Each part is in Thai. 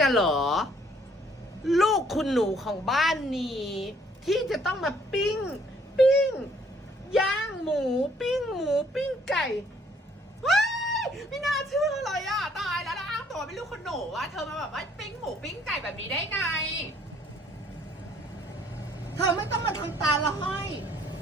น่ะเหรอ ลูกคุณหนูของบ้านนี้ ที่จะต้องมาปิ้ง ปิ้ง ย่างหมู ปิ้งหมู ปิ้งไก่ว้ายไม่น่าเชื่อเลยอะตายแล้วนะอ้างตัวเป็นลูกคนหนูว่าเธอมาแบบว่าปิ้งหมูปิ้งไก่แบบนี้ได้ไง เธอไม่ต้องมาทำตาละห้อย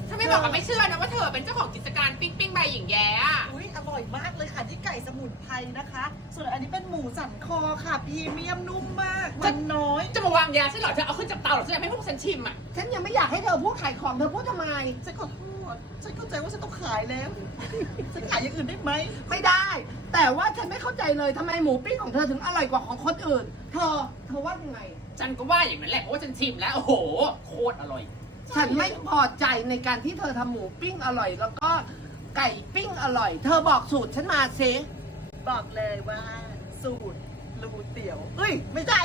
ถ้าไม่บอกก็ไม่เชื่อนะว่าเธอเป็นเจ้าของกิจการปิ้งปิ้งใบหญิงแย้อะ อุ้ยอร่อยมากเลยค่ะที่ไก่สมุน ไพรนะคะ ส่วนอันนี้เป็นหมูสันคอค่ะพรีเมียมนุ่มมากมันน้อย จะมาวางยาฉันเหรอเธอเอาขึ้นจากเตาเหรอฉันจะไม่ให้พวกฉันชิมอะ ฉันยังไม่อยากให้เธอพูดขายของเธอพูดทำไม ฉันขอโทษฉันเข้าใจว่าฉันต้องขายแล้ว ฉันขายอย่างอื่นได้ไหม ไม่ได้ แต่ว่าฉันไม่เข้าใจเลยทำไมหมูปิ้งของเธอถึงอร่อยกว่าของคนอื่น เธอ เธอว่ายังไง ฉันก็ว่าอย่างนั้นแหละเพราะว่าฉันชิมแล้วโอ้โหโคตรอร่อย ฉันไม่พอใจในการที่เธอทำหมูปิ้งอร่อย แล้วก็ไก่ปิ้งอร่อย เธอบอกสูตรฉันมาสิ บอกเลยว่า สูตรลูเตี๋ยวเอ้ย ไม่ใช่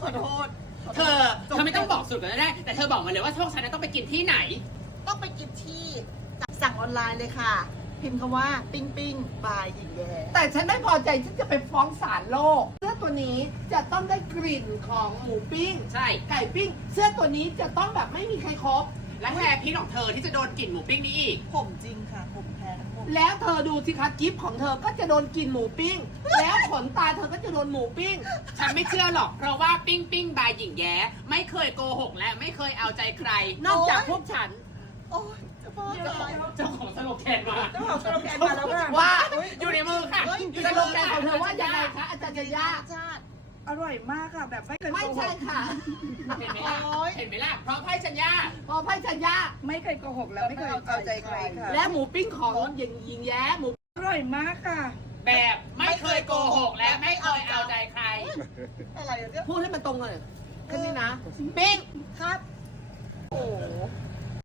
ขอโทษขโทษเธอเธอไม่ต้องบอกสูตรก็ได้ แต่เธอบอกมาเลยว่าพวกฉันจะต้องไปกินที่ไหน ต้องไปกินที่สั่งออนไลน์เลยค่ะ พิมพ์คำว่าปิ้งปิ้งบายหญิงแย่แต่ฉันไม่พอใจฉันจะไปฟ้องศาลโลก เสื้อตัวนี้จะต้องได้กลิ่นของหมูปิ้ง ใช่ ไก่ปิ้ง เสื้อตัวนี้จะต้องแบบไม่มีใครครบ และแฮร์พีของเธอที่จะโดนกลิ่นหมูปิ้งนี้อีก ผมจริงค่ะ ผมแพ้ทั้งหมดแล้วเธอดูสิคะกิฟของเธอก็จะโดนกลิ่นหมูปิ้ง แล้วขนตาเธอก็จะโดนหมูปิ้ง ฉันไม่เชื่อหรอก เพราะว่าปิ้งปิ้งบายหญิงแย้ ไม่เคยโกหกและไม่เคยเอาใจใคร นอกจากพวกฉัน โอ้ยจะบ้าตายเจ้าของสโลแกนมาเจ้าของสโลแกนมาแล้วค่ะว่า อยู่ในมือค่ะเฮ้ยอยู่สในโลมือแกนของเธอว่ายังไงคะอาจารย์ยา ชาติ อร่อยมากค่ะ แบบไม่เคยโกไม่หใช่กค่ะ เห็นไหมล่ะเห็นไหมล่ะพราะไพ่ชัญญาพอไพ่ชัญญาไม่เคยโกหกแล้วไม่เคยเอาใจใครค่ะและหมูปิ้งของยิงยิงแย้หมูอร่อยมากค่ะ แบบไม่เคยโกหกและไม่เคยเอาใจใคร อะไรเนี่ยพูดให้มันตรงเลยแค่นนี้นะปิ้งครับ โอ้